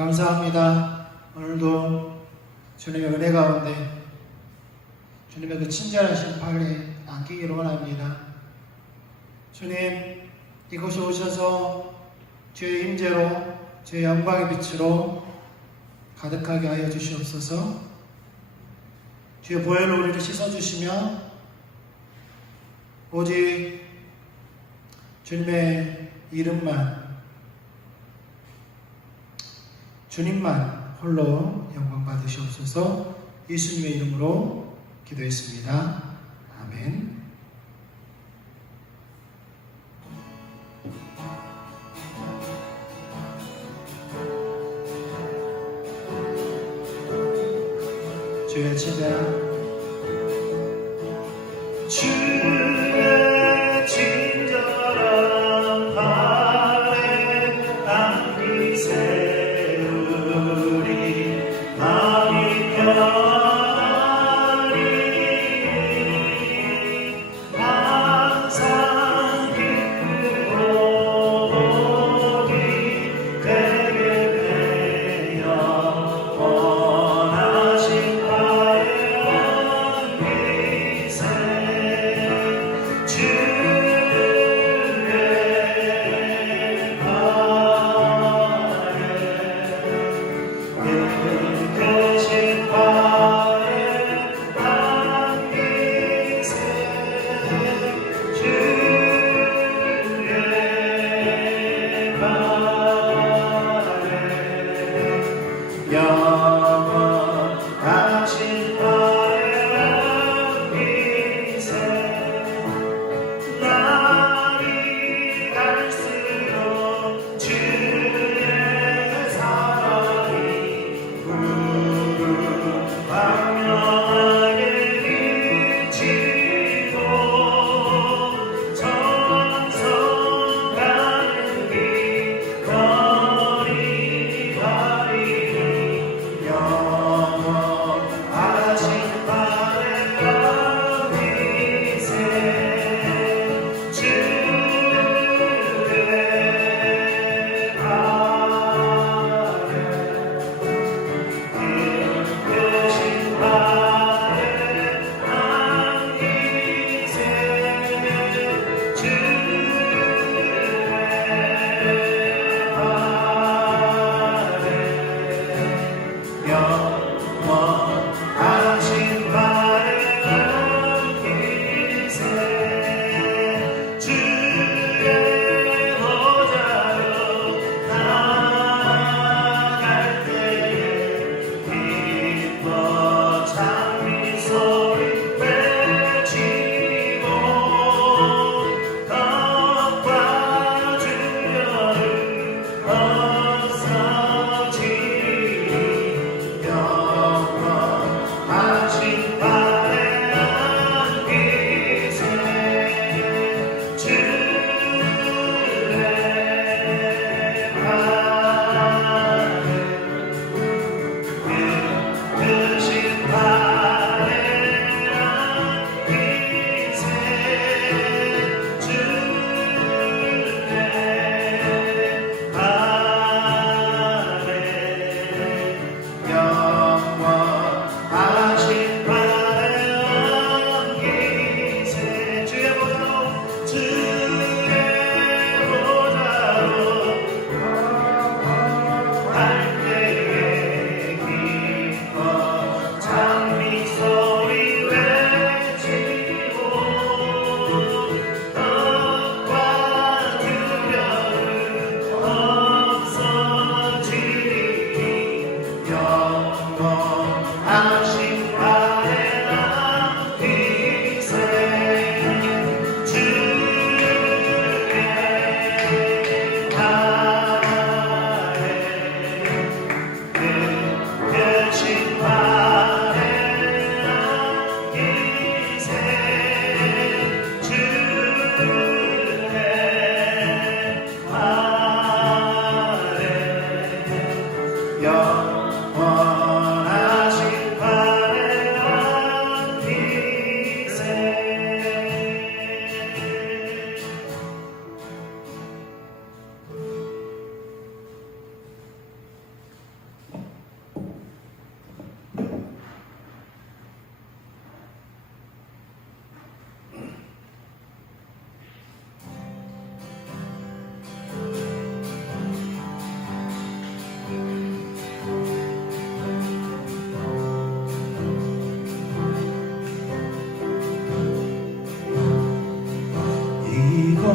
감사합니다. 오늘도 주님의 은혜 가운데 주님의 그 친절하신 팔에 안기기를 원합니다. 주님, 이곳에 오셔서 주의 임재로 주의 영광의 빛으로 가득하게 하여 주시옵소서. 주의 보혈로 우리를 씻어주시며 오직 주님의 이름만, 주님만 홀로 영광 받으시옵소서. 예수님의 이름으로 기도했습니다. 아멘. 주의 친절한 팔에 안기 세우리 마음이 편하리 항상 기쁘고 복이 되게 되어 원하신 바에 안기 세우리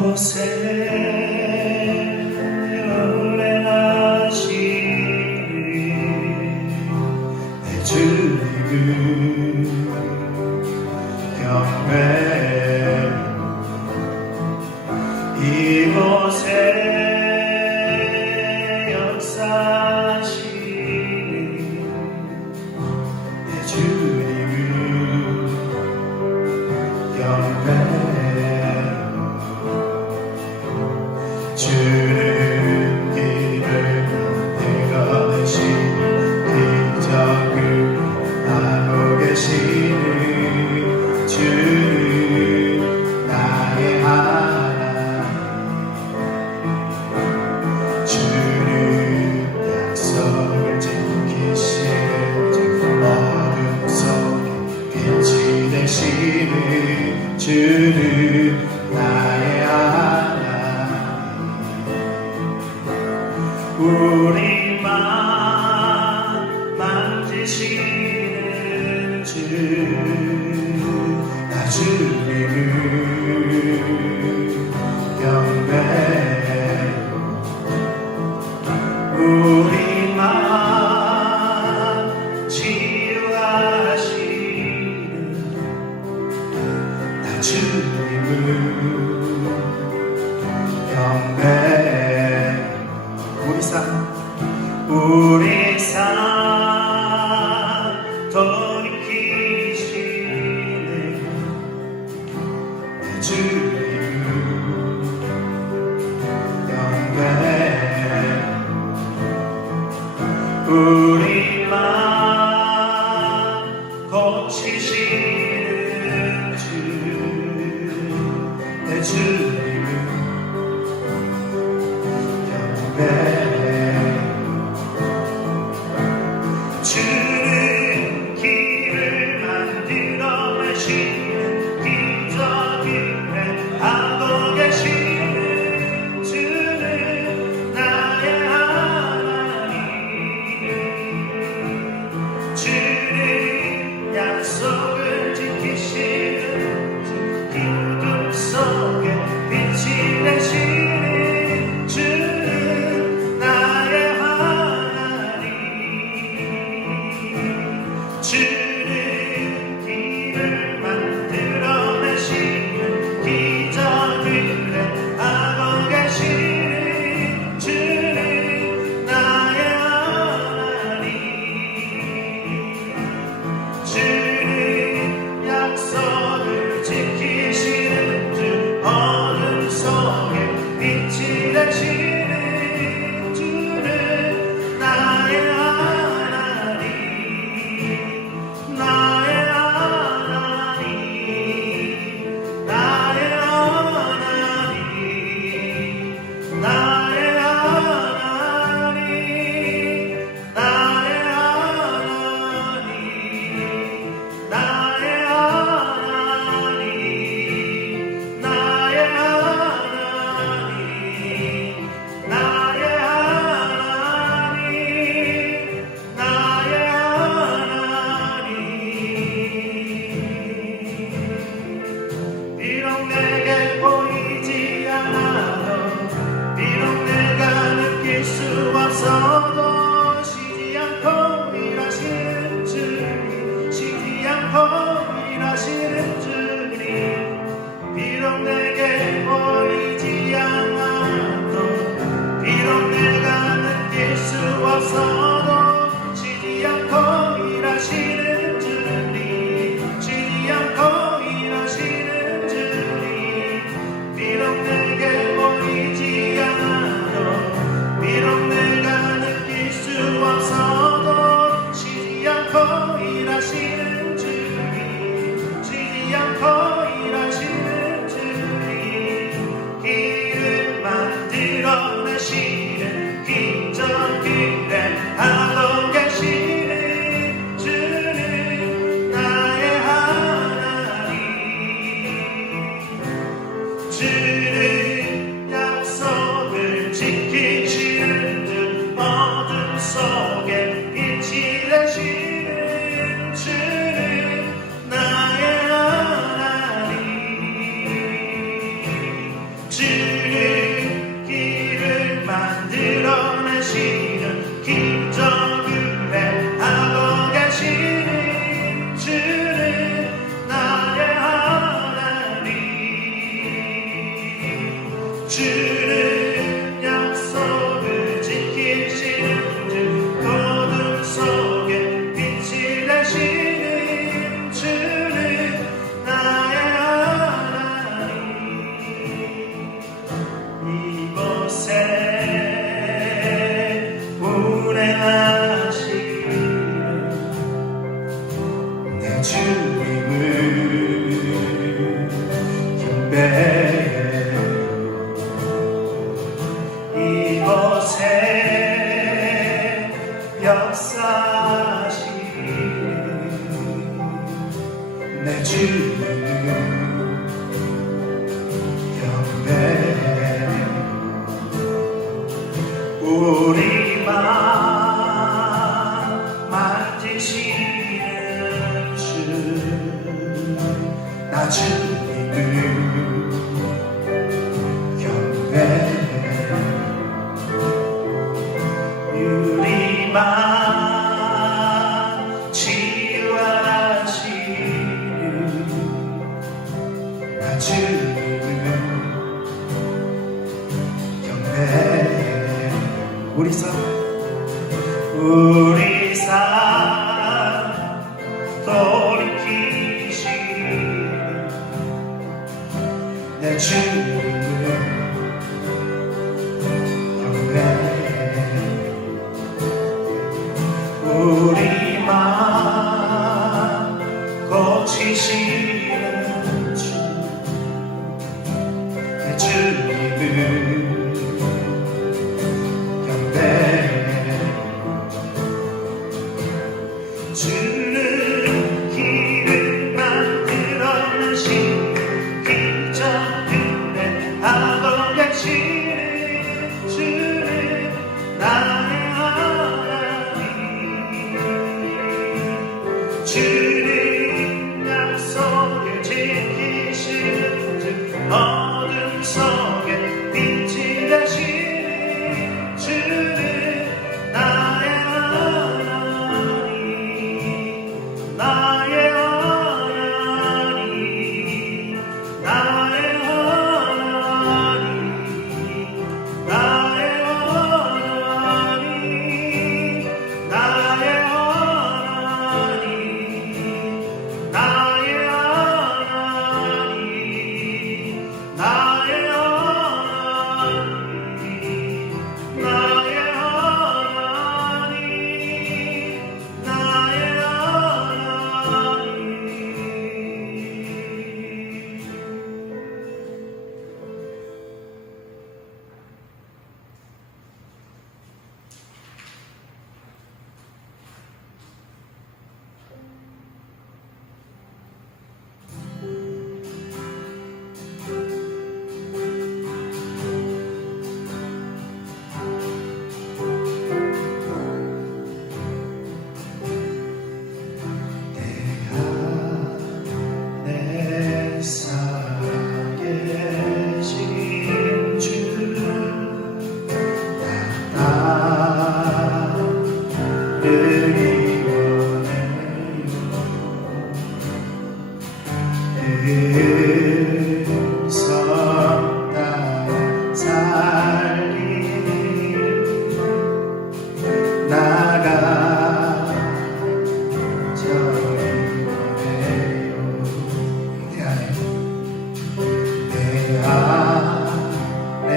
이곳에 은혜하시는 내 주님을 경배 이곳에 역사하시는 내 주님을 경배 주는 길을 내가내신 기적을 하고 계시는 주는 나의 하나님 주는 약속을 지키시는 어둠 속에 빛이 되시는 주는 나의 하나님 우리만 만지시는 주 나 주님을 경배해 우리만 치유하시는 나 주님을 경배해 우리 삶 돌이키시는 내 주님을 경배해 우리 맘 고치시는 주 내 주님을 경배해 주는 길을 만들어내시는 기적을 하고 계시는 주는 나의 하나님 주는 약속을 지키시는 주 기쁨 속에 빛이 되시는 주는 나의 주는 길을 만들어내시는 기적을 하고 계시는 주는 나의 하나님 주는 약속을 지키시는 주 어둠 속에 빛이 되시는 주는 나의 비록 내게 보이지 않아도 비록 내가 느낄 수 없어도 쉬지 않고 일하시는 주님 쉬지 않고 일하시는 주님 비록 내게 보이지 않아도 비록 내가 느낄 수 없어도 쉬지 않고 일하시는 주님 쉬지 않고 일하시는 비록 내게 보이지 않아도 비록 내가 느낄 수 없어도 쉬지 않고 일하시는 주님 쉬지 않고 일하시는 주님 길을 만들어내시는 기적을 주는 약속을 지키시는 주, 어둠 속에 빛이 되시는 주는 나의 하나님. 이곳에 운행하시는 내 주님을 경배해요. 이곳에 역사하시는 내 주님을 경배해요. 우리 맘 만지시는 주, 나 주님을 경배해요. 우리 맘 치유하시는 나 주님을 경배해요. 우리 삶 돌이키시는 내 주님을 경배해요. 우리 맘 고치시는 주, 내 주님을 주는 길을 만들어내시는 기적들의 악을 내치는 주는 나의 하나님. 주는 약속을 지키시는 주, 어둠 속에 빛이 되시는 주는 나의 하나님. 나의 하나님, 나의 하나님, 나의 하나님, 나의 하나님, 나의 하나님, 나의 하나님, 나의 하나님, 나의 내 살아계신 주, 나를 원해요. 음성 따라 살리니 나가 저리 원해요. 내 안에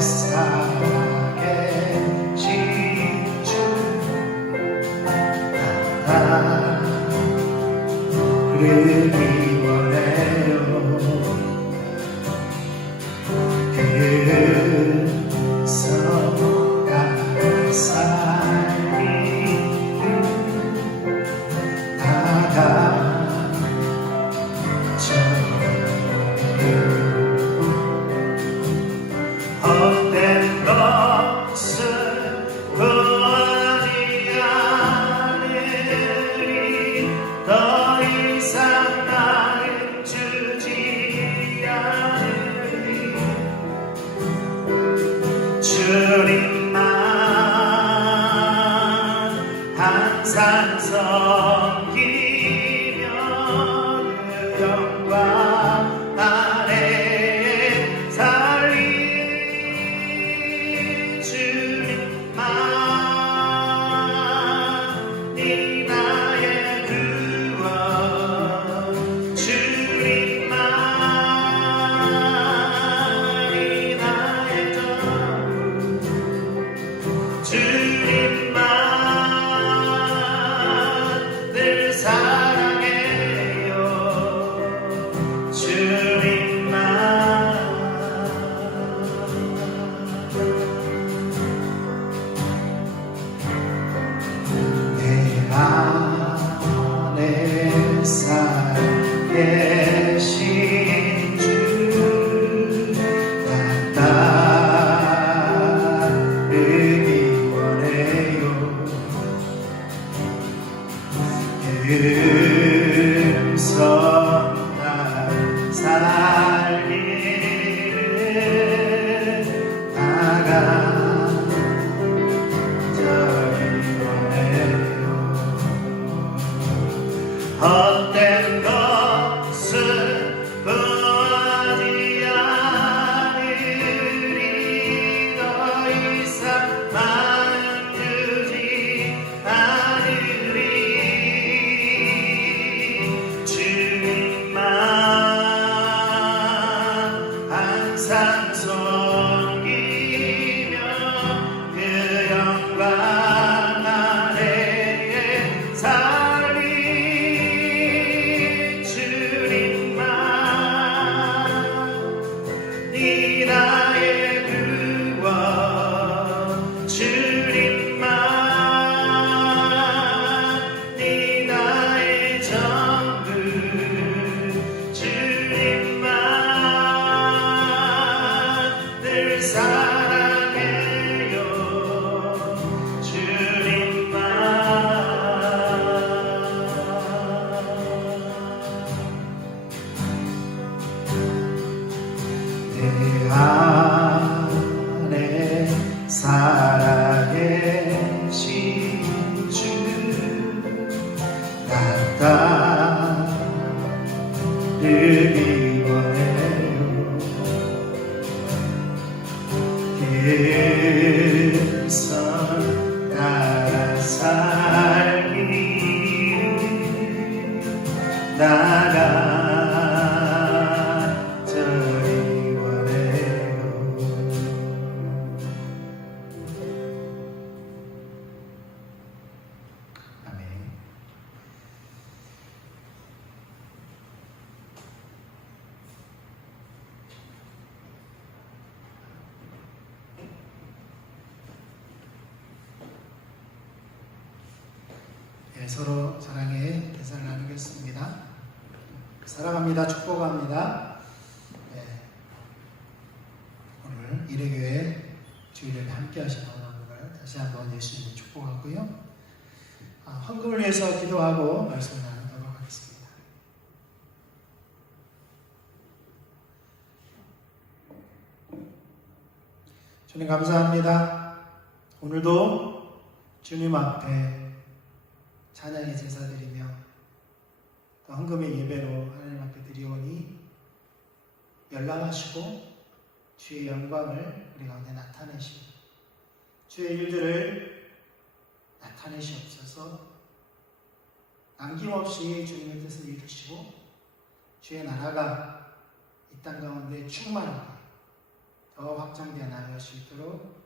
살아계신 주, 나를 원해요. 음성 따라 살리니 나가 저리 원해요. 헛된 것은 구하지 않으리 더 이상 마음 두지 않으리 주님만 항상 섬기며 그 영광 안에 살아계신 주 나타르기 원해요. 길선 따라 살기 나가 서로 사랑의 대사를 나누겠습니다. 사랑합니다. 축복합니다. 네, 오늘 이래교회 주일에 함께 하신 하나님을 다시 한번 예수님을 축복하고요. 헌금을 위해서 기도하고 말씀을 나누도록 하겠습니다. 주님 감사합니다. 오늘도 주님 앞에 찬양의 제사 드리며 또 헌금의 예배로 하나님 앞에 드리오니 열람하시고 주의 영광을 우리 가운데 나타내시고 주의 일들을 나타내시옵소서. 남김없이 주님의 뜻을 이루시고 주의 나라가 이 땅 가운데 충만하게 더 확장되어 나아갈 수 있도록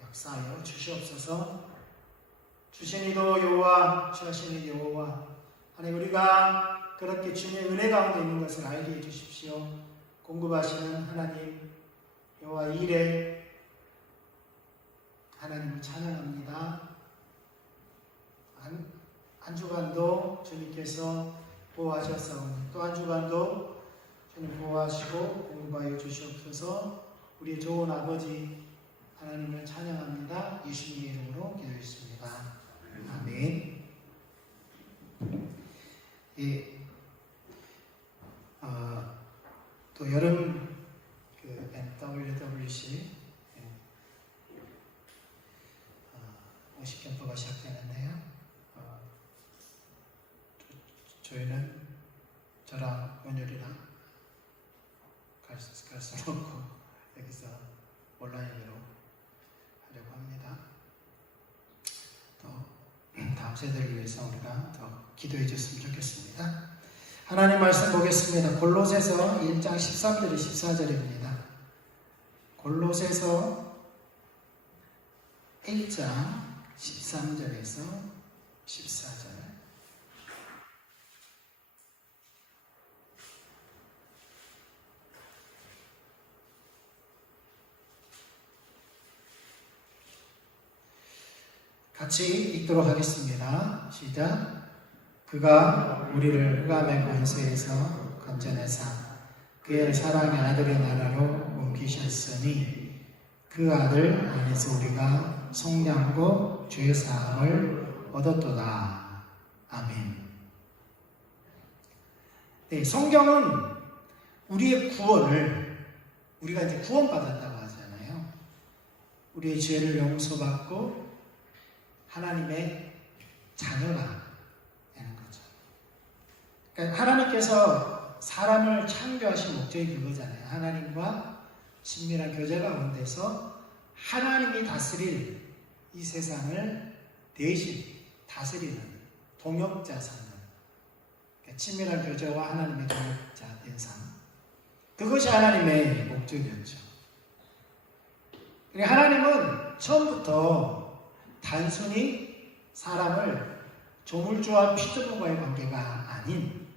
역사하여 주시옵소서. 주신 이도 여호와, 취하신 이 여호와, 하나님 우리가 그렇게 주님의 은혜 가운데 있는 것을 알게 해주십시오. 공급하시는 하나님 여호와 일에 하나님을 찬양합니다. 한 주간도 주님께서 보호하셨사오니 또 한 주간도 주님 보호하시고 공급하여 주시옵소서. 우리의 좋은 아버지 하나님을 찬양합니다. 예수님의 이름으로 기도했습니다. 아멘. 예, 또 여름 그 WWC 50캠프가 시작되는데요. 저희는 저랑 원율이랑 갈 수는 없고 여기서 온라인으로 하려고 합니다. 또 다음 세대를 위해서 우리가 더 기도해 줬으면 좋겠습니다. 하나님 말씀 보겠습니다. 골로새서 1장 13절 14절입니다. 골로새서 1장 13절에서 14절. 같이 읽도록 하겠습니다. 시작. 그가 우리를 흑암의 권세에서 건져내사 그의 사랑의 아들의 나라로 옮기셨으니 그 아들 안에서 우리가 속량고 죄 사함을 얻었도다. 아멘. 네, 성경은 우리의 구원을 우리가 이제 구원받았다고 하잖아요. 우리의 죄를 용서받고 하나님의 자녀가 되는 거죠. 그러니까 하나님께서 사람을 창조하신 목적이 그거잖아요. 하나님과 친밀한 교제 가운데서 하나님이 다스릴 이 세상을 대신 다스리는 동역자 삶을, 그러니까 친밀한 교제와 하나님의 동역자 된 삶, 그것이 하나님의 목적이었죠. 하나님은 처음부터 단순히 사람을 조물주와 피조물과의 관계가 아닌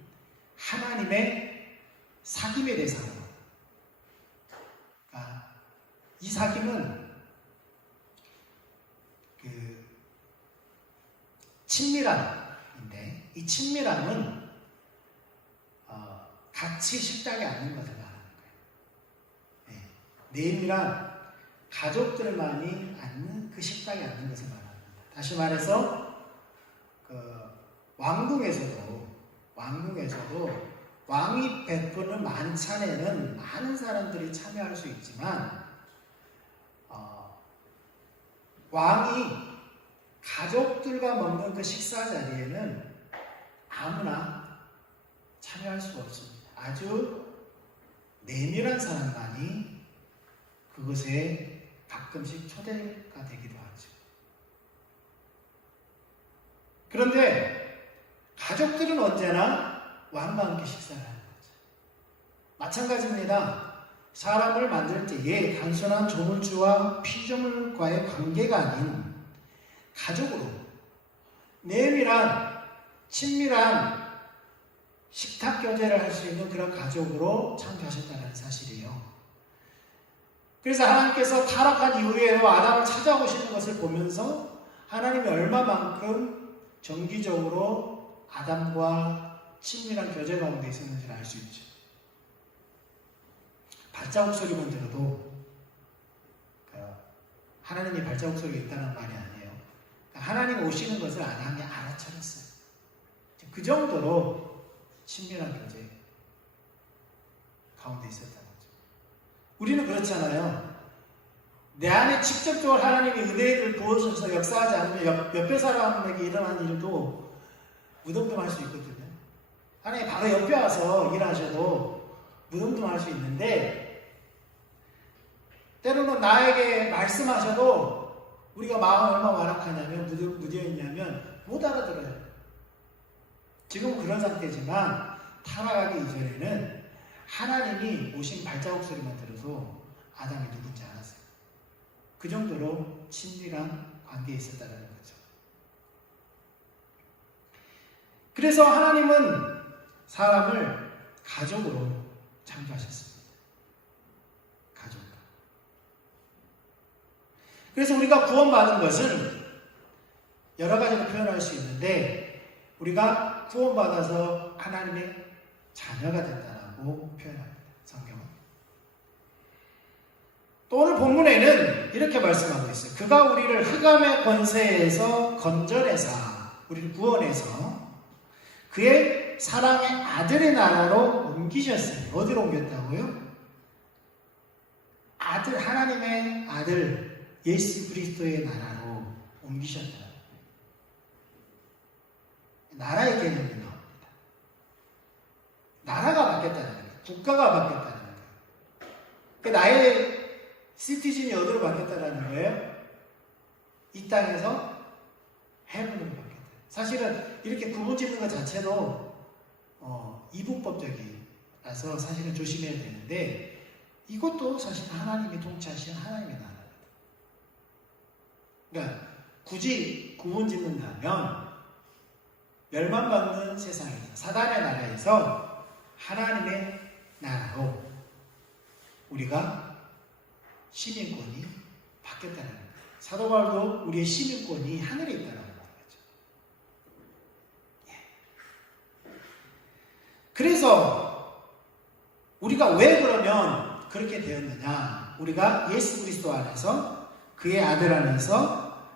하나님의 사귐의 대상으로, 그러니까 이 사귐은 그 친밀함인데, 이 친밀함은 같이 식탁에 앉는 것을 말하는 거예요. 네. 내밀한 가족들만이 앉는 그 식탁에 앉는 것을 말합니다. 다시 말해서 그 왕궁에서도 왕이 베푸는 만찬에는 많은 사람들이 참여할 수 있지만 왕이 가족들과 먹는 그 식사 자리에는 아무나 참여할 수 없습니다. 아주 내밀한 사람만이 그것에 가끔씩 초대가 되기도 하죠. 그런데 가족들은 언제나 왕과 함께 식사를 하는 거죠. 마찬가지입니다. 사람을 만들 때에 단순한 조물주와 피조물과의 관계가 아닌 가족으로 내밀한 친밀한 식탁 교제를 할 수 있는 그런 가족으로 창조하셨다는 사실이에요. 그래서 하나님께서 타락한 이후에도 아담을 찾아오시는 것을 보면서 하나님이 얼마만큼 정기적으로 아담과 친밀한 교제 가운데 있었는지를 알 수 있죠. 발자국 소리만 들어도 하나님이 발자국 소리가 있다는 말이 아니에요. 하나님 오시는 것을 아담이 알아차렸어요. 그 정도로 친밀한 교제 가운데 있었다는 거죠. 우리는 그렇잖아요. 내 안에 직접적으로 하나님이 은혜를 부어주셔서 역사하지 않으면 옆에 사람에게 일어난 일도 무덤덤할 수 있거든요. 하나님 바로 옆에 와서 일하셔도 무덤덤할 수 있는데, 때로는 나에게 말씀하셔도 우리가 마음이 얼마나 완악하냐면, 무뎌있냐면 못 알아들어요. 지금은 그런 상태지만 타락하기 이전에는 하나님이 오신 발자국 소리만 들어도 아담이 누군지 알았어요. 그 정도로 친밀한 관계에 있었다는 거죠. 그래서 하나님은 사람을 가족으로 창조하셨습니다. 가족으로. 그래서 우리가 구원받은 것은 여러 가지로 표현할 수 있는데, 우리가 구원받아서 하나님의 자녀가 됐다라고 표현합니다. 성경은. 또 오늘 본문에는 이렇게 말씀하고 있어요. 그가 우리를 흑암의 권세에서 건져내사, 우리를 구원해서 그의 사랑의 아들의 나라로 옮기셨어요. 어디로 옮겼다고요? 아들, 하나님의 아들 예수 그리스도의 나라로 옮기셨다. 나라의 개념이 나옵니다. 나라가 바뀌었다는 거예요. 국가가 바뀌었다는 거예요. 그러니까 나의 시티즌이 어디로 바뀌었다는 거예요? 이 땅에서 헤븐으로 바뀌었다. 사실은 이렇게 구분 짓는 것 자체도 이분법적이라서 사실은 조심해야 되는데, 이것도 사실 하나님이 통치하시는 하나님의 나라입니다. 그러니까 굳이 구분 짓는다면 멸망받는 세상에서, 사단의 나라에서 하나님의 나라로 우리가 시민권이 바뀌었다는 거예요. 사도 바울도 우리의 시민권이 하늘에 있다는 거죠. 그래서 우리가 왜 그러면 그렇게 되었느냐? 우리가 예수 그리스도 안에서 그의 아들 안에서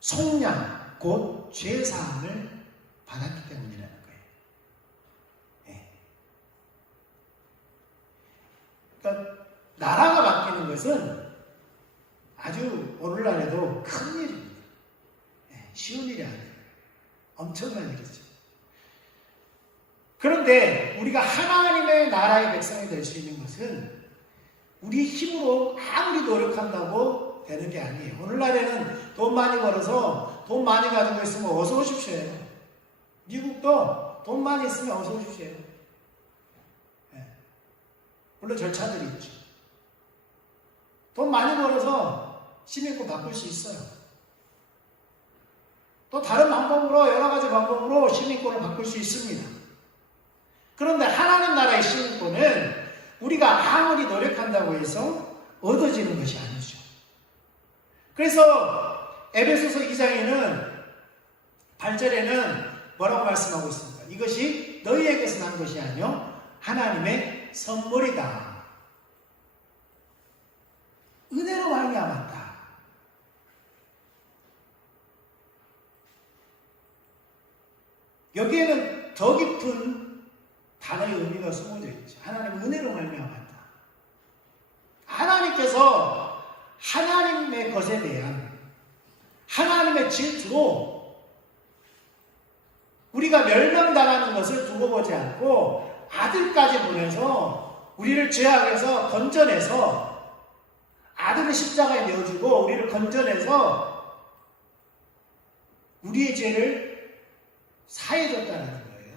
속량 곧 죄사함을 받았기 때문이라는 거예요. 그러니까 나라가 바뀌는 것은 아주 오늘날에도 큰 일입니다. 쉬운 일이 아니에요. 엄청난 일이죠. 그런데 우리가 하나님의 나라의 백성이 될 수 있는 것은 우리 힘으로 아무리 노력한다고 되는 게 아니에요. 오늘날에는 돈 많이 벌어서 돈 많이 가지고 있으면 어서 오십시오. 미국도 돈 많이 있으면 어서 오십시오. 물론 절차들이 있죠. 돈 많이 벌어서 시민권 바꿀 수 있어요. 또 다른 방법으로 여러 가지 방법으로 시민권을 바꿀 수 있습니다. 그런데 하나님 나라의 시민권은 우리가 아무리 노력한다고 해서 얻어지는 것이 아니죠. 그래서 에베소서 2장에는 8절에는 뭐라고 말씀하고 있습니까? 이것이 너희에게서 난 것이 아니요 하나님의 선물이다. 은혜로 말미암았다. 여기에는 더 깊은 단어의 의미가 숨어져 있죠. 하나님의 은혜로 말미암았다. 하나님께서 하나님의 것에 대한 하나님의 질투로 우리가 멸망당하는 것을 두고 보지 않고 아들까지 보내서 우리를 죄악에서 건져내서 아들을 십자가에 내어주고 우리를 건져내서 우리의 죄를 사해줬다는 거예요.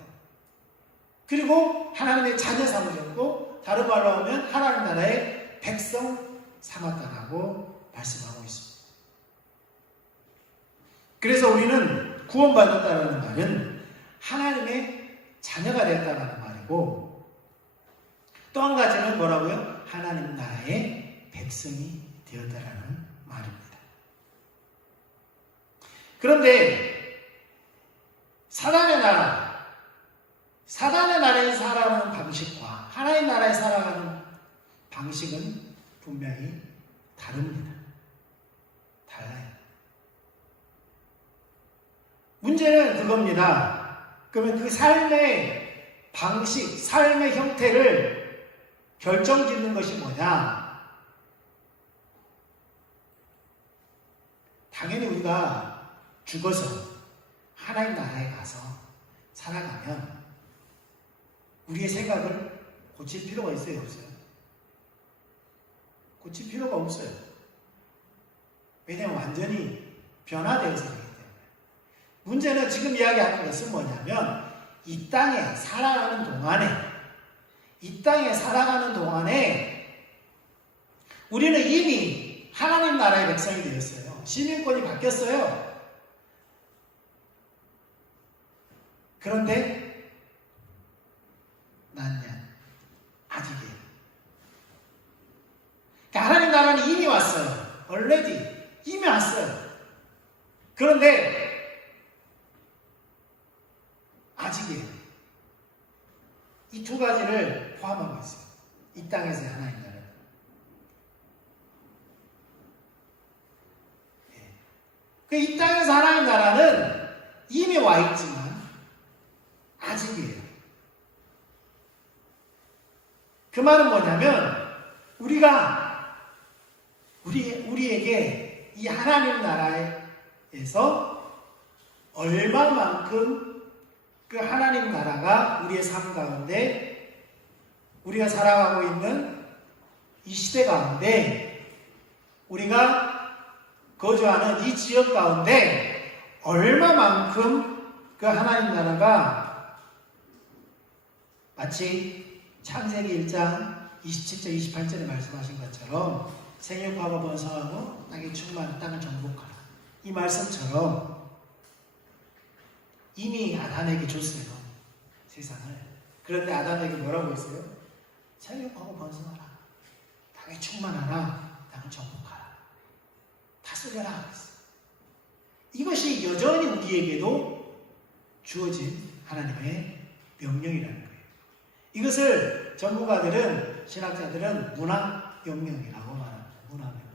그리고 하나님의 자녀 삼으셨고 다른 말로 하면 하나님 나라의 백성 삼았다라고 말씀하고 있습니다. 그래서 우리는 구원받았다는 말은 하나님의 자녀가 되었다는 말이고 또 한 가지는 뭐라고요? 하나님 나라의 백성이 되었다라는 말입니다. 그런데 사단의 나라에 살아가는 방식과 하나님 나라에 살아가는 방식은 분명히 다릅니다. 달라요. 문제는 그겁니다. 그러면 그 삶의 방식, 삶의 형태를 결정짓는 것이 뭐냐? 당연히 우리가 죽어서 하나님 나라에 가서 살아가면 우리의 생각을 고칠 필요가 있어요, 없어요? 고칠 필요가 없어요. 왜냐하면 완전히 변화되어서 하기 때문에. 문제는 지금 이야기하는 것은 뭐냐면 이 땅에 살아가는 동안에 우리는 이미 하나님 나라의 백성이 되었어요. 시민권이 바뀌었어요. 그런데 난요 아직이에요. 그러니까 하나님 나라는 이미 왔어요. already 이미 왔어요. 그런데 아직이에요. 이 두 가지를 포함하고 있어요. 이 땅에서의 하나님 나라. 이 땅에서 하나님 나라는 이미 와 있지만 아직이에요. 그 말은 뭐냐면 우리에게 이 하나님 나라에서 얼마만큼 그 하나님 나라가 우리의 삶 가운데 우리가 살아가고 있는 이 시대 가운데 우리가 거주하는 이 지역 가운데 얼마만큼 그 하나님 나라가 마치 창세기 1장 27절 28절에 말씀하신 것처럼 생육하고 번성하고 땅에 충만한 땅을 정복하라. 이 말씀처럼 이미 아담에게 줬어요. 세상을. 그런데 아담에게 뭐라고 했어요? 생육하고 번성하라. 땅에 충만하라. 땅을 정복하라. 다 다스려라 그랬어요. 이것이 여전히 우리에게도 주어진 하나님의 명령이라는 거예요. 이것을 전문가들은, 신학자들은 문화명령이라고 말합니다. 문화명령.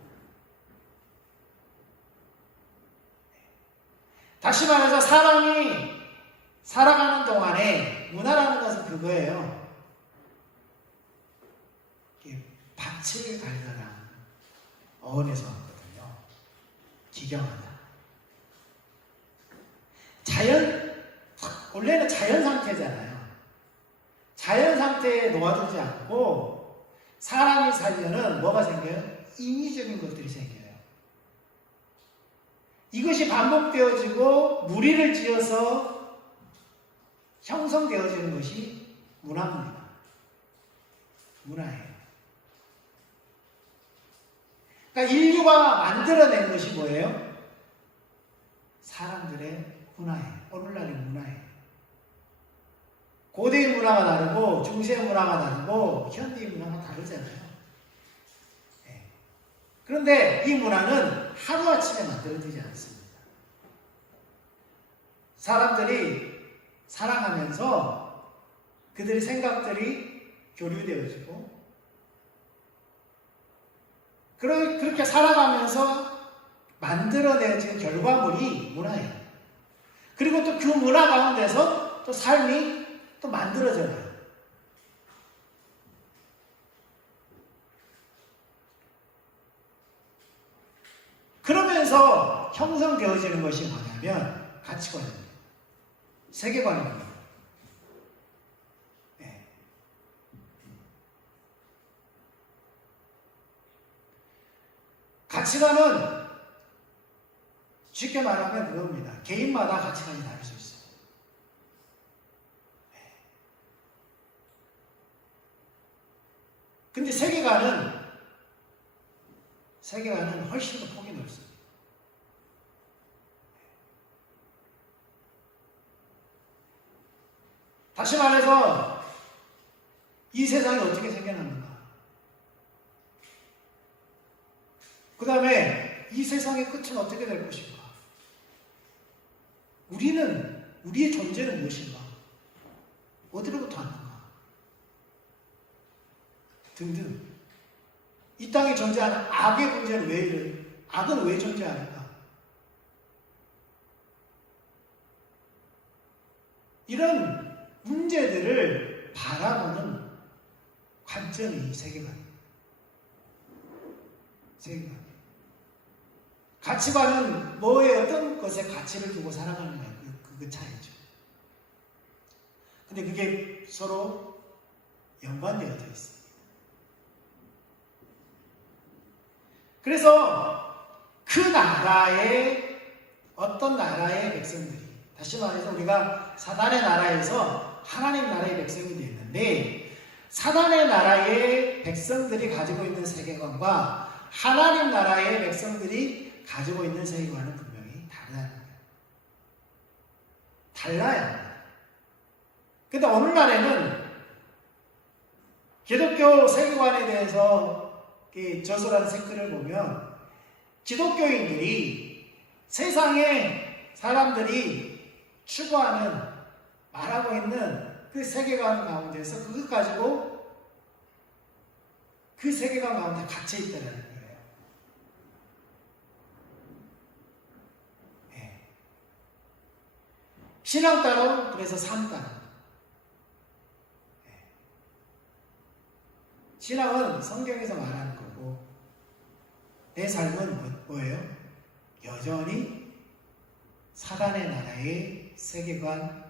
다시 말해서 사람이 살아가는 동안에 문화라는 것은 그거예요. 밭을 갈더라. 어원에서 왔거든요. 기경하다. 원래는 자연 상태잖아요. 자연 상태에 놓아두지 않고 사람이 살면은 뭐가 생겨요? 인위적인 것들이 생겨요. 이것이 반복되어지고 무리를 지어서 형성되어지는 것이 문화입니다. 문화예요. 그러니까 인류가 만들어낸 것이 뭐예요? 사람들의 문화예요. 오늘날의 문화예요. 고대의 문화가 다르고 중세의 문화가 다르고 현대의 문화가 다르잖아요. 네. 그런데 이 문화는 하루아침에 만들어지지 않습니다. 사람들이 살아가면서 그들의 생각들이 교류되어지고 그렇게 살아가면서 만들어내진 결과물이 문화예요. 그리고 또 그 문화 가운데서 또 삶이 또 만들어져요. 그러면서 형성되어지는 것이 뭐냐면 가치관입니다. 세계관입니다. 네. 가치관은 쉽게 말하면 그겁니다. 개인마다 가치관이 다를 수 있어요. 근데 세계관은 훨씬 더 폭이 넓습니다. 다시 말해서 이 세상이 어떻게 생겨났는가? 그 다음에 이 세상의 끝은 어떻게 될 것인가? 우리의 존재는 무엇인가? 어디로부터 왔는가? 등등. 이 땅에 존재하는 악의 문제는 왜 이래요? 악은 왜 존재하는가? 이런 문제들을 바라보는 관점이 세계관이에요. 세계관. 가치관은 뭐에 어떤 것에 가치를 두고 살아가느냐, 그 차이죠. 근데 그게 서로 연관되어져 있습니다. 그래서 그 나라의 어떤 나라의 백성들이, 다시 말해서 우리가 사단의 나라에서 하나님 나라의 백성이 됐는데, 사단의 나라의 백성들이 가지고 있는 세계관과 하나님 나라의 백성들이 가지고 있는 세계관은 분명히 다르다는 거예요. 달라요. 근데 오늘날에는 기독교 세계관에 대해서 저술하는 댓글을 보면 기독교인들이 세상에 사람들이 추구하는, 말하고 있는 그 세계관 가운데서 그것 가지고 그 세계관 가운데 갇혀 있다는 거예요. 네. 신앙 따로, 그래서 삶 따로. 네. 신앙은 성경에서 말하는 거고, 내 삶은 뭐예요? 여전히 사단의 나라의 세계관에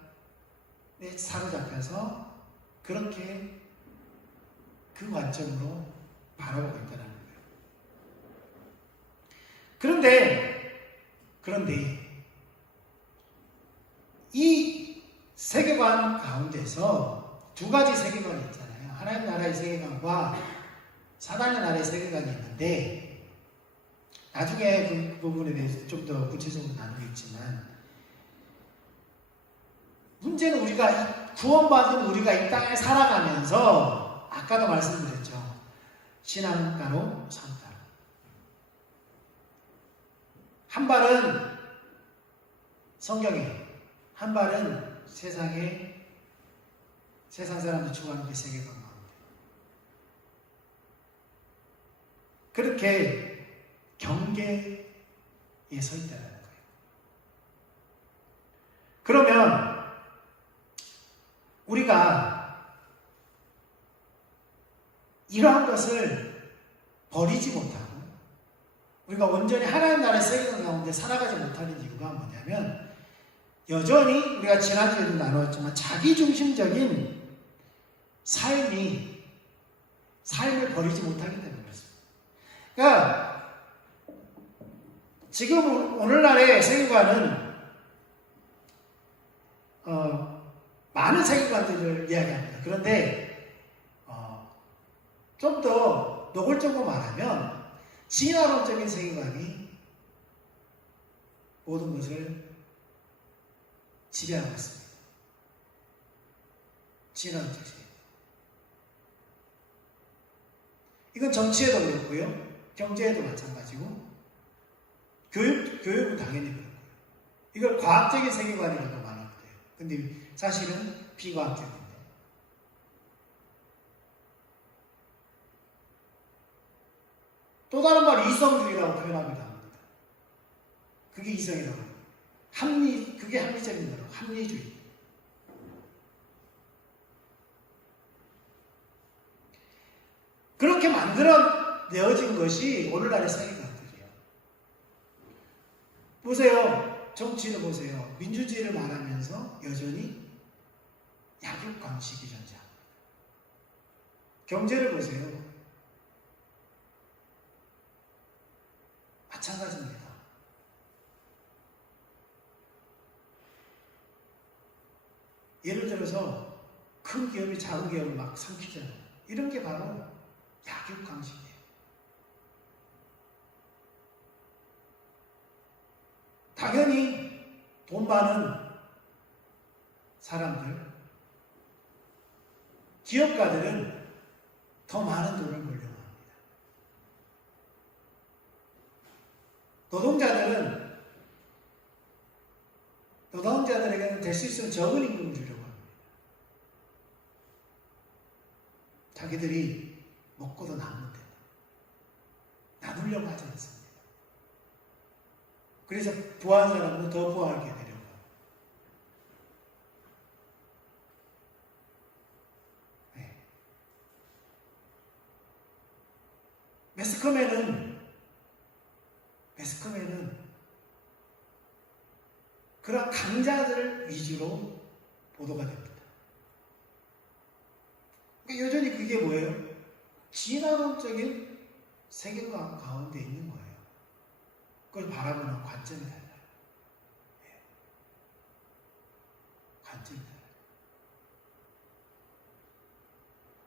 사로잡혀서 그렇게 그 관점으로 바라보고 있다는 거예요. 그런데 이 세계관 가운데서 두 가지 세계관이 있잖아요. 하나님 나라의 세계관과 사단의 나라의 세계관이 있는데, 나중에 그 부분에 대해서 좀 더 구체적으로 나누겠지만, 문제는 우리가 구원받은 우리가 이 땅에 살아가면서, 아까도 말씀드렸죠. 신앙 따로, 삶 따로. 한 발은 성경에, 한 발은 세상 사람들 좋아하는 그 세계관 가운데. 그렇게 경계에 서 있다는 거예요. 그러면 우리가 이러한 것을 버리지 못하고 우리가 온전히 하나님 나라의 세계관 가운데 살아가지 못하는 이유가 뭐냐면 여전히 우리가 지난주에도 나누었지만 자기중심적인 삶을 버리지 못하기 때문에 그렇습니다. 그러니까 지금 오늘날의 세계관은 많은 세계관들을 이야기합니다. 그런데 좀 더 노골적으로 말하면 진화론적인 세계관이 모든 것을 지배하고 있습니다. 진화론적 세계관. 이건 정치에도 그렇고요. 경제에도 마찬가지고 교육은 당연히 그렇고요. 이걸 과학적인 세계관이라고 말하면 돼요. 근데 사실은 비과학적인데. 또 다른 말 이성주의라고 표현하기도 합니다. 그게 이성이라고 합니다. 그게 합리적인 거라고, 합리주의. 그렇게 만들어내어진 것이 오늘날의 세계관들이에요. 보세요. 정치를 보세요. 민주주의를 말하면서 여전히 약육강식이 존재합니다. 경제를 보세요. 마찬가지입니다. 예를 들어서 큰 기업이 작은 기업을 막 삼키잖아요. 이런 게 바로 약육강식이에요. 당연히 돈 많은 사람들, 기업가들은 더 많은 돈을 벌려고 합니다. 노동자들에게는 될 수 있으면 적은 임금을 주려고 합니다. 자기들이 먹고도 남는데 나누려고 하지 않습니다. 그래서 부한 사람은 더 부하게 되려고 합니다. 네. 매스컴에는 그런 강자들 위주로 보도가 됩니다. 그러니까 여전히 그게 뭐예요? 진화론적인 세계관 가운데 있는 거예요. 그걸 바라보는 관점이 달라요. 네. 관점이 달라요.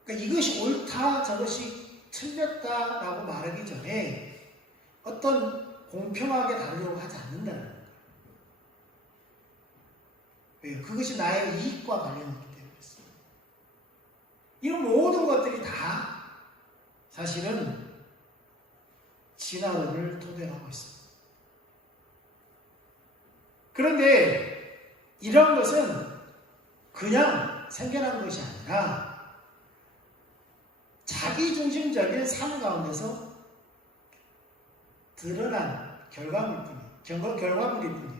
그러니까 이것이 옳다, 저것이 틀렸다라고 말하기 전에 어떤 공평하게 다루려고 하지 않는다는 거예요. 왜요? 그것이 나의 이익과 관련있기 때문에 그렇습니다. 이런 모든 것들이 다 사실은 진화론을 토대로 하고 있습니다. 그런데 이런 것은 그냥 생겨난 것이 아니라 자기중심적인 삶 가운데서 드러난 결과물일 뿐이에요.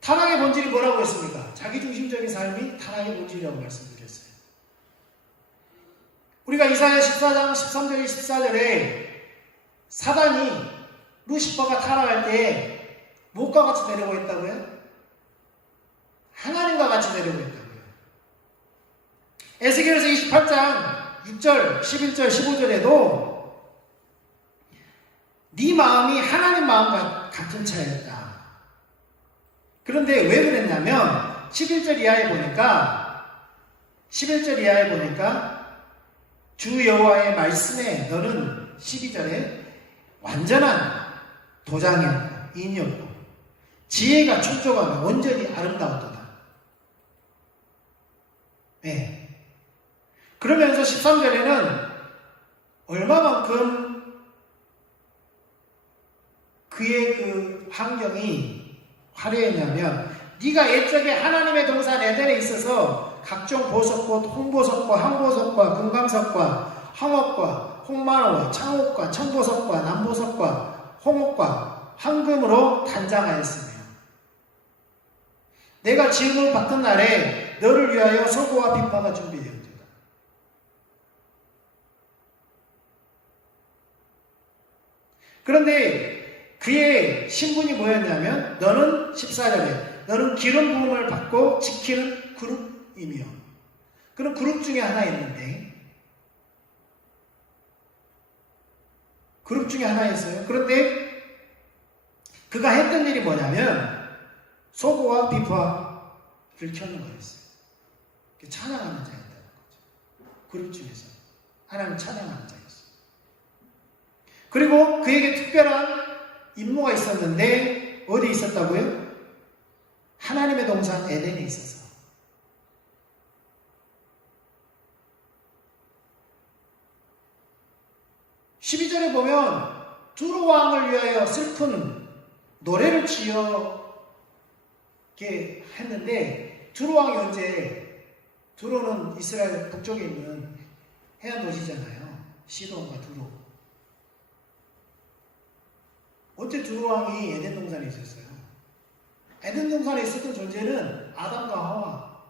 타락의 본질이 뭐라고 했습니까? 자기중심적인 삶이 타락의 본질이라고 말씀드렸어요. 우리가 이사야 14장 13절 14절에 사단이 루시퍼가 타락할 때 무엇과 같이 되려고 했다고요? 하나님과 같이 되려고 했다고요. 에스겔서 28장 6절, 11절, 15절에도 네 마음이 하나님 마음과 같은 차였다. 그런데 왜 그랬냐면 11절 이하에 보니까 주 여호와의 말씀에 너는 12절에 완전한 도장이었고 인이었고 지혜가 충족하며 온전히 아름다웠도다. 네. 그러면서 13절에는 얼마만큼 그의 그 환경이 화려했냐면 네가 옛적에 하나님의 동산 에덴에 있어서 각종 보석꽃, 홍보석과 황보석과 금강석과 황옥과 홍만호와 창옥과 청보석과 남보석과 홍옥과 황금으로 단장하였으며 내가 지음을 받던 날에 너를 위하여 소고와 비파가 준비되었다. 그런데 그의 신분이 뭐였냐면 너는 14절에 너는 기름 부음을 받고 지키는 그룹이며 그런 그룹 중에 하나였는데 그룹 중에 하나였어요. 그런데 그가 했던 일이 뭐냐면 소고와 비파를 켜는 거였어요. 찬양하는 자였다는 거죠. 그룹 중에서 하나님 찬양하는 자였어요. 그리고 그에게 특별한 임무가 있었는데 어디 있었다고요? 하나님의 동산 에덴에 있어서. (12절에) 보면 두로 왕을 위하여 슬픈 노래를 지어게 했는데 두로 왕이 언제 두로는 이스라엘 북쪽에 있는 해안 도시잖아요. 시돈과 두로. 언제 두로 왕이 에덴 동산에 있었어요? 에덴 동산에 있었던 존재는 아담과 하와.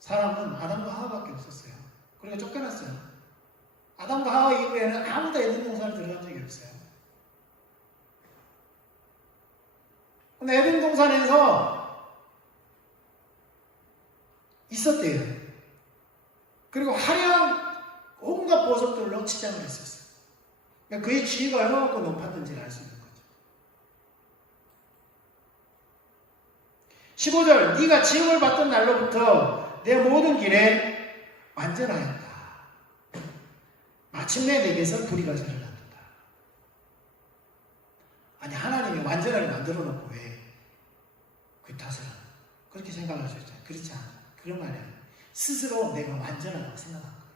사람은 아담과 하와밖에 없었어요. 그리고 쫓겨났어요. 아담과 하와 이후에는 아무도 에덴 동산에 들어간 적이 없어요. 근데 에덴 동산에서 있었대요. 그리고 화려한 온갖 보석들로 치장을 했었어요. 그러니까 그의 지위가 얼마만큼 높았는지를 알 수 있는 거죠. 15절 네가 지음을 받던 날로부터 내 모든 길에 완전하였다. 마침내 내게서 불의가 저를 놔둔다. 아니 하나님이 완전하게 만들어 놓고 왜 그 탓을 하나? 그렇게 생각할 수 있잖아요. 그렇지 않아. 그런 말이 아니에요. 스스로 내가 완전하다고 생각한 거예요.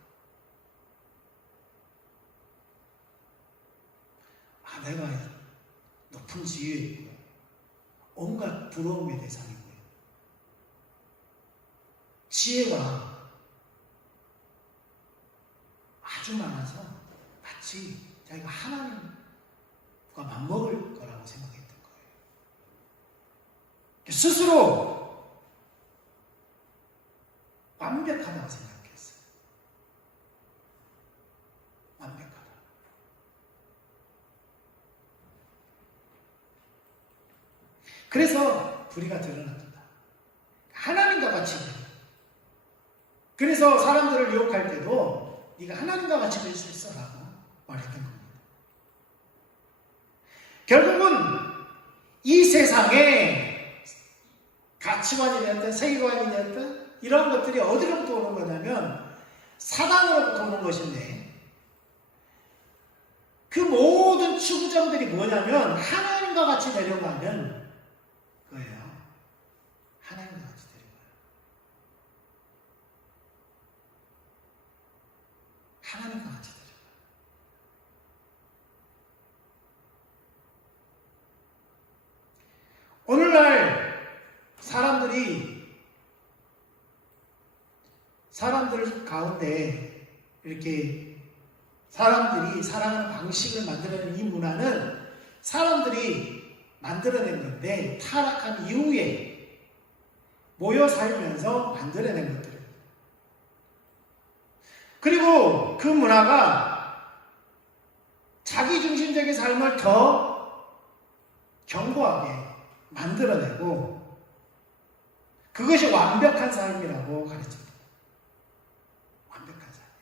아 내가 높은 지위에 있고 온갖 부러움의 대상이고 지혜가 아주 많아서 마치 자기가 하나님과 맞먹을 거라고 생각했던 거예요. 스스로 완벽하다고 생각했어요. 완벽하다. 그래서 불의가 드러났다. 하나님과 같이 돼. 그래서 사람들을 유혹할 때도 네가 하나님과 같이 될 수 있어 라고 말했던 겁니다. 결국은 이 세상에 가치관이 되었든 세계관이 되었든 이런 것들이 어디로부터 오는 거냐면 사단으로부터 오는 것인데 그 모든 추구점들이 뭐냐면 하나님과 같이 되려고 하는 거예요. 하나님과 같이 되려고 해요. 하나님과 같이 되려고 해요. 오늘날 사람들 가운데 이렇게 사람들이 살아가는 방식을 만들어내는 이 문화는 사람들이 만들어낸 건데 타락한 이후에 모여 살면서 만들어낸 것들입니다. 그리고 그 문화가 자기중심적인 삶을 더 견고하게 만들어내고 그것이 완벽한 삶이라고 가르칩니다. 완벽한 삶이라.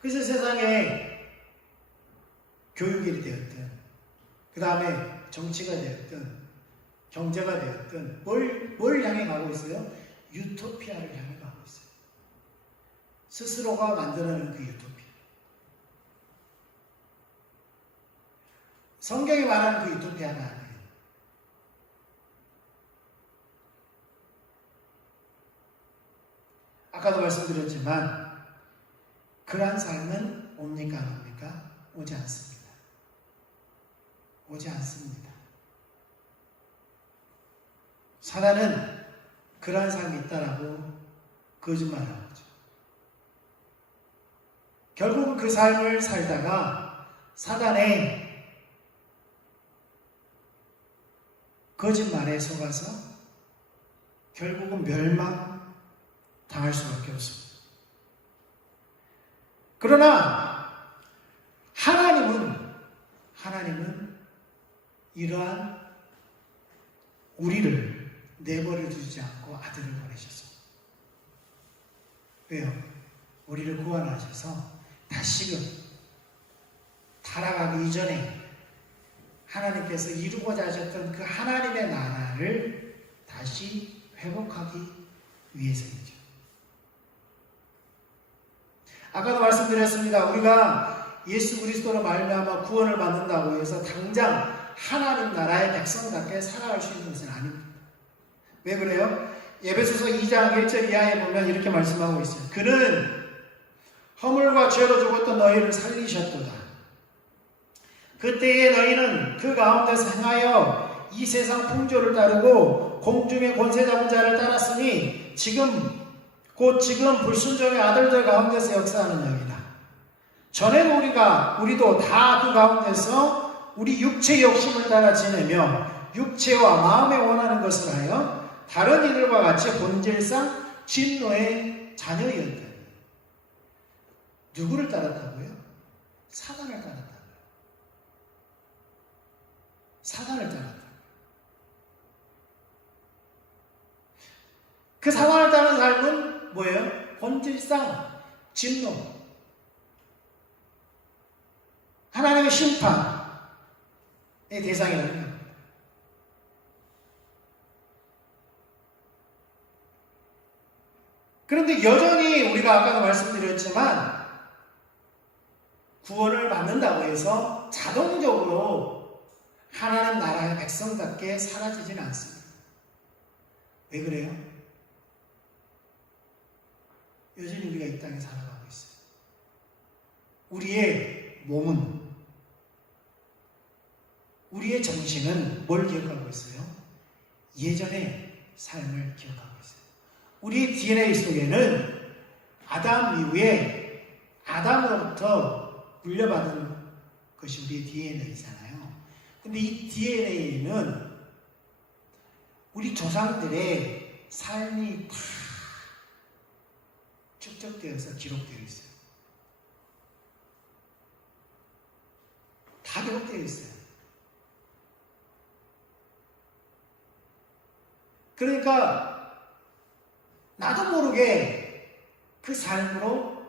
그래서 세상에 교육이 되었든 그 다음에 정치가 되었든 경제가 되었든 뭘 향해 가고 있어요? 유토피아를 향해 가고 있어요. 스스로가 만들어내는 그 유토피아. 성경이 말하는 그 유토피아가 아니에요. 아까도 말씀드렸지만 그러한 삶은 옵니까 안 옵니까? 오지 않습니다. 오지 않습니다. 사단은 그러한 삶이 있다라고 거짓말을 하죠. 결국은 그 삶을 살다가 사단의 거짓말에 속아서 결국은 멸망 당할 수밖에 없습니다. 그러나 하나님은 이러한 우리를 내버려 두지 않고 아들을 보내셨습니다. 왜요? 우리를 구원하셔서 다시금 타락하기 이전에 하나님께서 이루고자 하셨던 그 하나님의 나라를 다시 회복하기 위해서이죠. 아까도 말씀드렸습니다. 우리가 예수 그리스도로 말미암아 구원을 받는다고 해서 당장 하나님 나라의 백성답게 살아갈 수 있는 것은 아닙니다. 왜 그래요? 에베소서 2장 1절 이하에 보면 이렇게 말씀하고 있어요. 그는 허물과 죄로 죽었던 너희를 살리셨도다. 그때에 너희는 그 가운데서 행하여 이 세상 풍조를 따르고 공중의 권세 잡은 자를 따랐으니 지금 불순종의 아들들 가운데서 역사하는 너희다. 전에는 우리도 다 그 가운데서 우리 육체의 욕심을 따라 지내며 육체와 마음에 원하는 것을 하여 다른 이들과 같이 본질상 진노의 자녀였다. 누구를 따랐다고요? 사단을 따랐다고요. 사단을 따랐다. 그 사단을 따른 삶은 뭐예요? 본질상 진노, 하나님의 심판의 대상이라는 겁니다. 그런데 여전히 우리가 아까도 말씀드렸지만 구원을 받는다고 해서 자동적으로 하나님 나라의 백성답게 사라지지는 않습니다. 왜 그래요? 여전히 우리가 이 땅에 살아가고 있어요. 우리의 몸은, 우리의 정신은 뭘 기억하고 있어요? 예전의 삶을 기억하고 있어요. 우리 DNA 속에는 아담 이후에 아담으로부터 물려받은 것이 우리의 DNA잖아요. 근데 이 DNA는 우리 조상들의 삶이 다 축적되어서 기록되어 있어요. 다 기록되어 있어요. 그러니까 나도 모르게 그 삶으로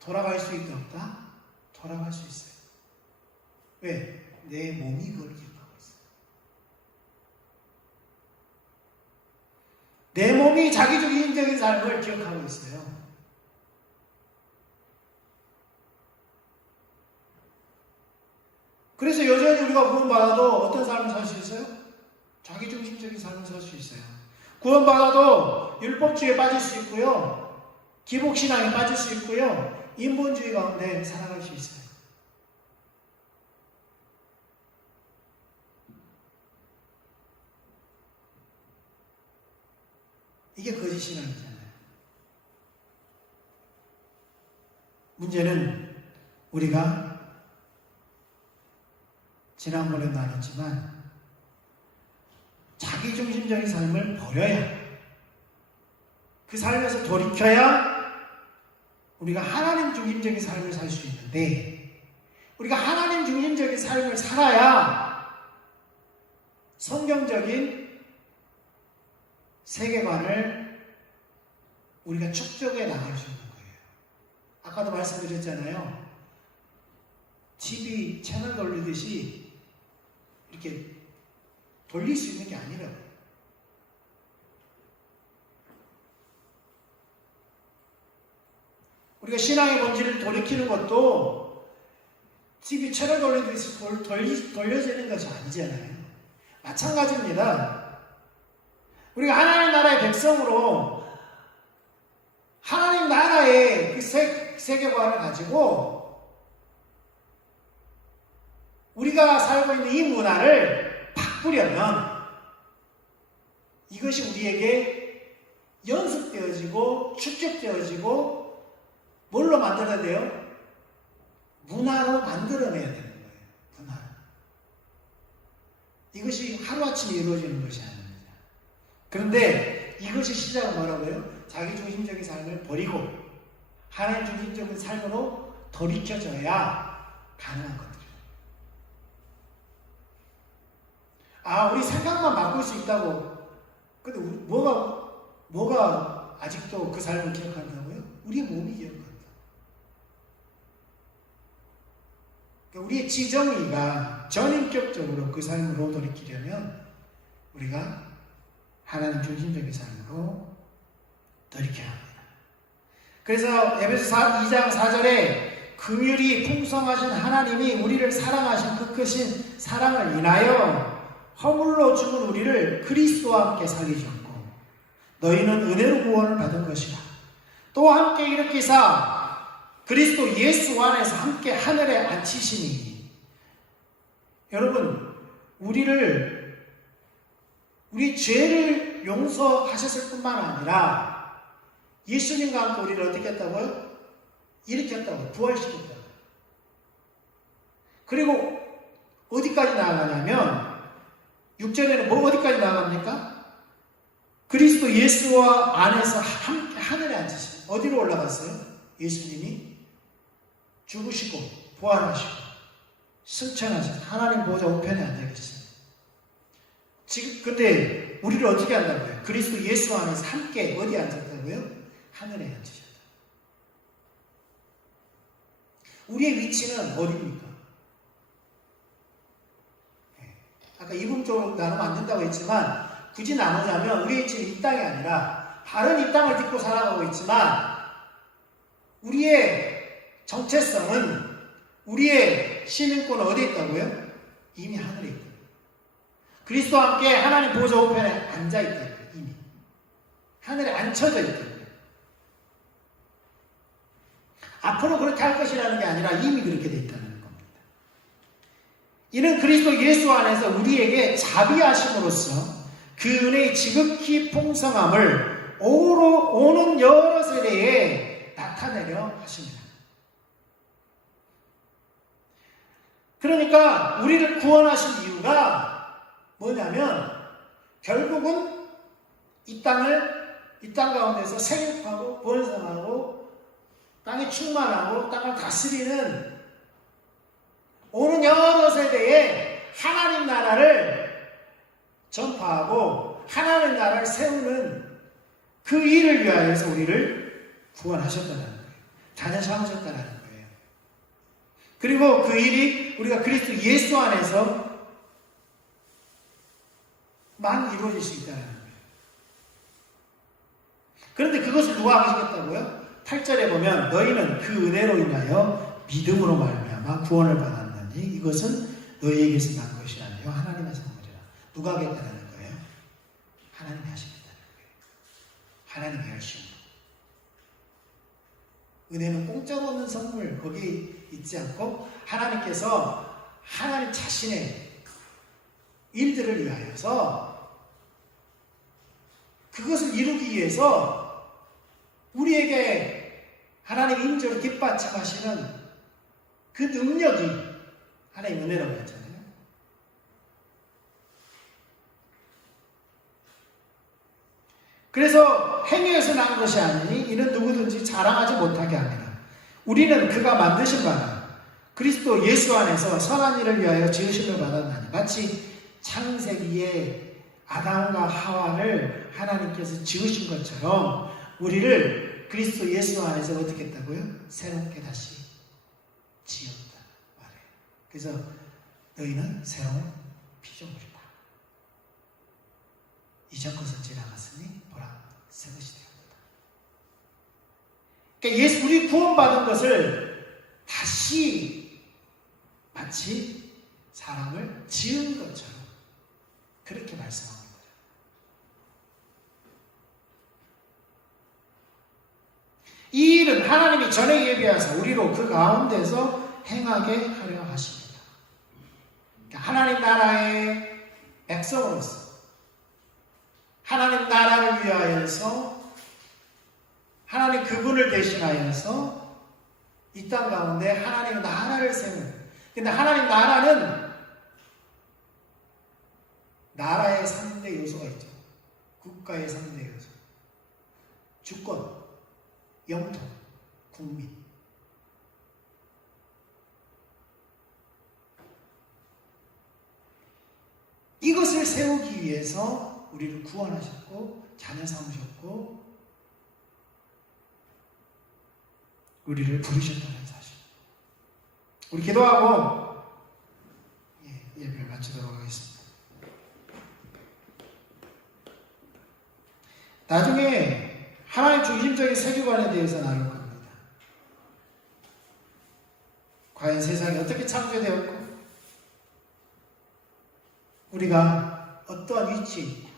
돌아갈 수 있다 없다? 돌아갈 수 있어요. 왜? 내 몸이 그걸 기억하고 있어요. 내 몸이 자기중심적인 삶을 기억하고 있어요. 그래서 여전히 우리가 구원받아도 어떤 삶을 살 수 있어요? 자기중심적인 삶을 살 수 있어요. 구원받아도 율법주의에 빠질 수 있고요. 기복신앙에 빠질 수 있고요. 인본주의 가운데 살아갈 수 있어요. 이게 거짓 신앙이잖아요. 문제는 우리가 지난번에도 나눴지만 자기중심적인 삶을 버려야, 그 삶에서 돌이켜야 우리가 하나님 중심적인 삶을 살 수 있는데, 우리가 하나님 중심적인 삶을 살아야 성경적인 세계관을 우리가 축적해 나갈 수 있는 거예요. 아까도 말씀드렸잖아요. TV 채널 돌리듯이 이렇게 돌릴 수 있는 게 아니라고. 우리가 신앙의 본질을 돌이키는 것도 TV 채널 돌리듯이 돌려지는 것이 아니잖아요. 마찬가지입니다. 우리가 하나님 나라의 백성으로 하나님 나라의 그 세계관을 가지고 우리가 살고 있는 이 문화를 바꾸려면 이것이 우리에게 연습되어지고 축적되어지고 뭘로 만들어야 돼요? 문화로 만들어내야 되는 거예요. 문화. 이것이 하루아침에 이루어지는 것이 아닙니다. 그런데 이것이 시작은 뭐라고요? 자기중심적인 삶을 버리고 하나님 중심적인 삶으로 돌이켜져야 가능한 것들이에요. 우리 생각만 바꿀 수 있다고. 근데 뭐가 아직도 그 삶을 기억한다고요? 우리의 몸이 기억한다. 그러니까 우리의 지정의가 전인격적으로 그 삶으로 돌이키려면 우리가 하나님 중심적인 삶으로 돌이켜야 합니다. 그래서 에베소 2장 4절에 긍휼이 풍성하신 하나님이 우리를 사랑하신 그 크신 사랑을 인하여 허물로 죽은 우리를 그리스도와 함께 살리셨고 너희는 은혜로 구원을 받은 것이라. 또 함께 일으키사 그리스도 예수 안에서 함께 하늘에 앉히시니. 여러분, 우리의 죄를 용서하셨을 뿐만 아니라 예수님과 함께 우리를 어떻게 했다고요? 일으켰다고요. 부활시켰다고요. 그리고 어디까지 나아가냐면 6절에는 어디까지 나아갑니까? 그리스도 예수와 안에서 함께 하늘에 앉으시고. 어디로 올라갔어요? 예수님이 죽으시고 부활하시고 승천하시고 하나님 보좌 우편에 앉아 계시죠. 지금 근데 우리를 어떻게 한다고요? 그리스도 예수 안에서 함께 어디 앉았다고요? 하늘에 앉으셨다. 우리의 위치는 어디입니까? 아까 이분적으로 나누면 안 된다고 했지만 굳이 나누자면 우리의 위치는 이 땅이 아니라 다른 이 땅을 딛고 살아가고 있지만 우리의 정체성은, 우리의 시민권은 어디에 있다고요? 이미 하늘에 있다. 그리스도와 함께 하나님 보좌 우편에 앉아 있다. 이미 하늘에 앉혀져 있다. 앞으로 그렇게 할 것이라는 게 아니라 이미 그렇게 되어 있다는 겁니다. 이는 그리스도 예수 안에서 우리에게 자비하심으로써 그 은혜의 지극히 풍성함을 오는 여러 세대에 나타내려 하십니다. 그러니까 우리를 구원하신 이유가 뭐냐면 결국은 이 땅 가운데서 생육하고 번성하고 땅에 충만하고 땅을 다스리는 오는 여러 세대에 하나님 나라를 전파하고 하나님 나라를 세우는 그 일을 위하여서 우리를 구원하셨다는 거예요. 자녀 삼으셨다는 거예요. 그리고 그 일이 우리가 그리스도 예수 안에서만 이루어질 수 있다는 거예요. 그런데 그것을 누가 하시겠다고요? 8절에 보면 너희는 그 은혜로 인하여 믿음으로 말미암아 구원을 받았느니 이것은 너희에게서 난 것이 아니요 하나님의 선물이라. 누가 하겠다는 거예요? 하나님이 하시겠다는 거예요. 하나님이 하시는. 은혜는 공짜로 얻는 선물, 거기 있지 않고 하나님께서 하나님 자신의 일들을 위하여서 그것을 이루기 위해서 우리에게 하나님 임재로 뒷받침하시는 그 능력이 하나님 은혜라고 했잖아요. 그래서 행위에서 난 것이 아니니 이는 누구든지 자랑하지 못하게 합니다. 우리는 그가 만드신 바라 그리스도 예수 안에서 선한 일을 위하여 지으심을 받았나니 마치 창세기에 아담과 하와를 하나님께서 지으신 것처럼 우리를 그리스도 예수 안에서 어떻게 했다고요? 새롭게 다시 지었다 말해요. 그래서 너희는 새로운 피조물이다. 이전 것은 지나갔으니 보라 새 것이 되었다. 그러니까 우리 구원받은 것을 다시 마치 사람을 지은 것처럼 그렇게 말씀합니다. 이 일은 하나님이 전에 예비하사 우리로 그 가운데서 행하게 하려 하십니다. 하나님 나라의 백성으로서 하나님 나라를 위하여서 하나님 그분을 대신하여서 이 땅 가운데 하나님 나라를 세우는. 근데 하나님 나라는 나라의 3대 요소가 있죠. 국가의 3대 요소. 주권, 영토, 국민. 이것을 세우기 위해서 우리를 구원하셨고 자녀 삼으셨고 우리를 부르셨다는 사실. 우리 기도하고 예배를 마치도록 하겠습니다. 나중에 하나님 중심적인 세계관에 대해서 나눌 겁니다. 과연 세상이 어떻게 창조되었고 우리가 어떠한 위치,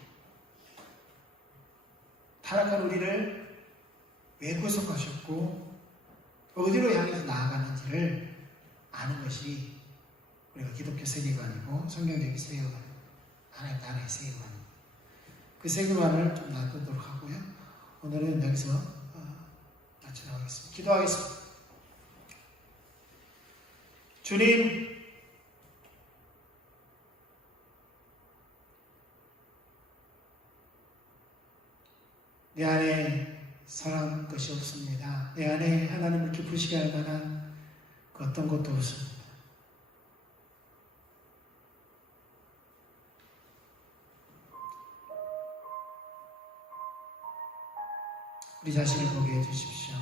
타락한 우리를 왜 구속하셨고 어디로 향해서 나아가는지를 아는 것이 우리가 기독교 세계관이고 성경적인 세계관, 하나님 나라의 세계관입니다. 그 세계관을 좀 나누도록 하고요. 오늘은 여기서 마치도록 하겠습니다. 기도하겠습니다. 주님, 내 안에 사랑할 것이 없습니다. 내 안에 하나님을 기쁘시게 할 만한 그 어떤 것도 없습니다. 우리 자신을 보게 해주십시오.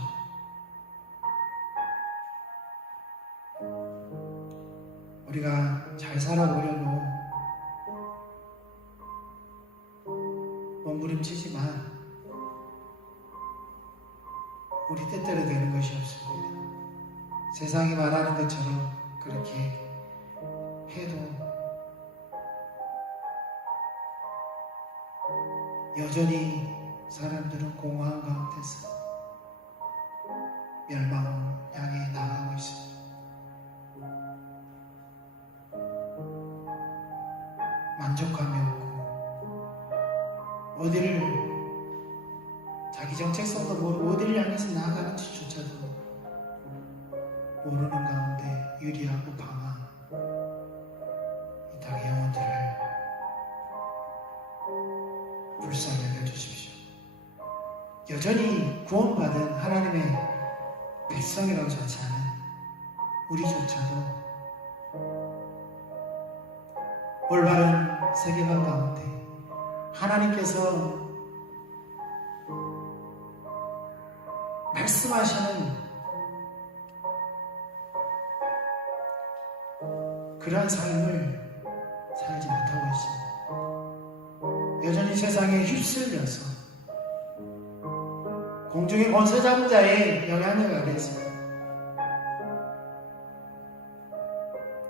우리가 잘 살아보려고 몸부림치지만 우리 뜻대로 되는 것이 없습니다. 세상이 말하는 것처럼 그렇게 해도 여전히 사람들은 공허한 가운데서 멸망을 향해 나아가고 있습니다. 만족감이 없고 어디를 자기 정체성도 모르고 어디를 향해서 나아가는지조차도 모르는 가운데 유리하고 방황 이 땅의 영혼들을 불쌍히 여겨주십시오. 여전히 구원받은 하나님의 백성이라고 자처하는 우리조차도 올바른 세계관 가운데 하나님께서 말씀하시는 그러한 삶을 살지 못하고 있습니다. 여전히 세상에 휩쓸려서 공중의 권세 잡은 자의 영향력 아래서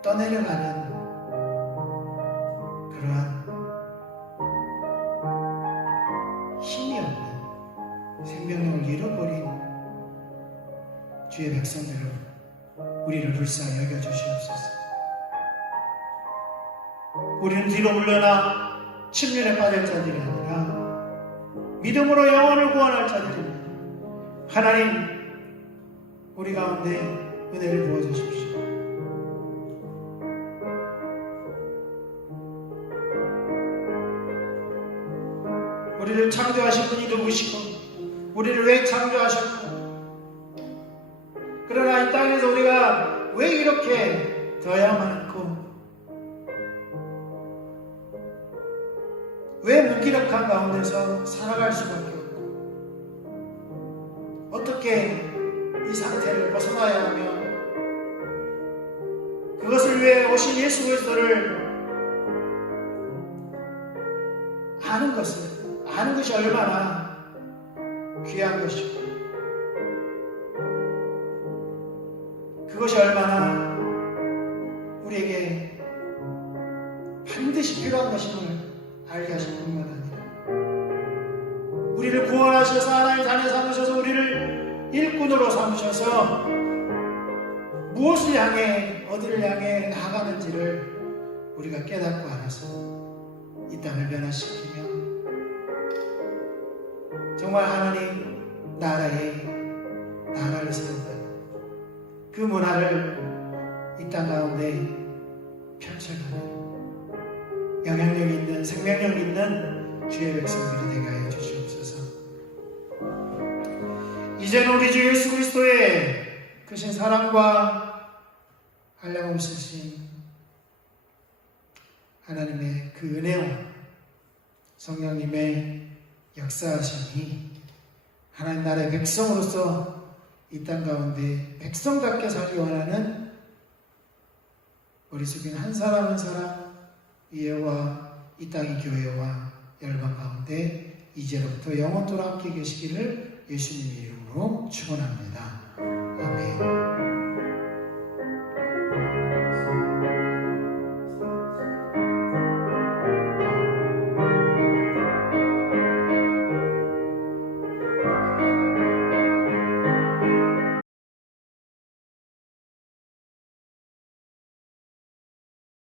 떠내려가는 그러한 힘이 없는 생명력을 잃어버린 주의 백성들을 우리를 불쌍히 여겨주시옵소서. 우리는 뒤로 물러나 침륜에 빠질 자들이 아니라 믿음으로 영혼을 구원할 자들입니다. 하나님, 우리 가운데 은혜를 부어주십시오. 우리를 창조하신 분이 누구시고 우리를 왜 창조하셨고 그러나 이 땅에서 우리가 왜 이렇게 더야 많고 왜 무기력한 가운데서 살아갈 수밖에 없고 어떻게 이 상태를 벗어나야 하며 그것을 위해 오신 예수 그리스도를 아는 것이 얼마나 귀한 것이고 그것이 얼마나 우리에게 반드시 필요한 것임을 알게 하실 뿐만 아니라 우리를 구원하셔서 하나님 자녀 삼으셔서 우리를 일꾼으로 삼으셔서 무엇을 향해 어디를 향해 나아가는지를 우리가 깨닫고 알아서 이 땅을 변화시키며 정말 하나님 나라를 세우고 그 문화를 이 땅 가운데 펼쳐가는 영향력 있는 생명력 있는 주의 백성들이 되게 하여 주시옵소서. 이제는 우리 주 예수 그리스도의 크신 사랑과 한량없으신 하나님의 그 은혜와 성령님의 역사하심이 하나님 나라의 백성으로서 이 땅 가운데 백성답게 살기 원하는 우리 속인 한 사람 한 사람 이해와 이 땅의 교회와 열방 가운데 이제로부터 영원토록 함께 계시기를 예수님의 이름으로 축원합니다. 아멘.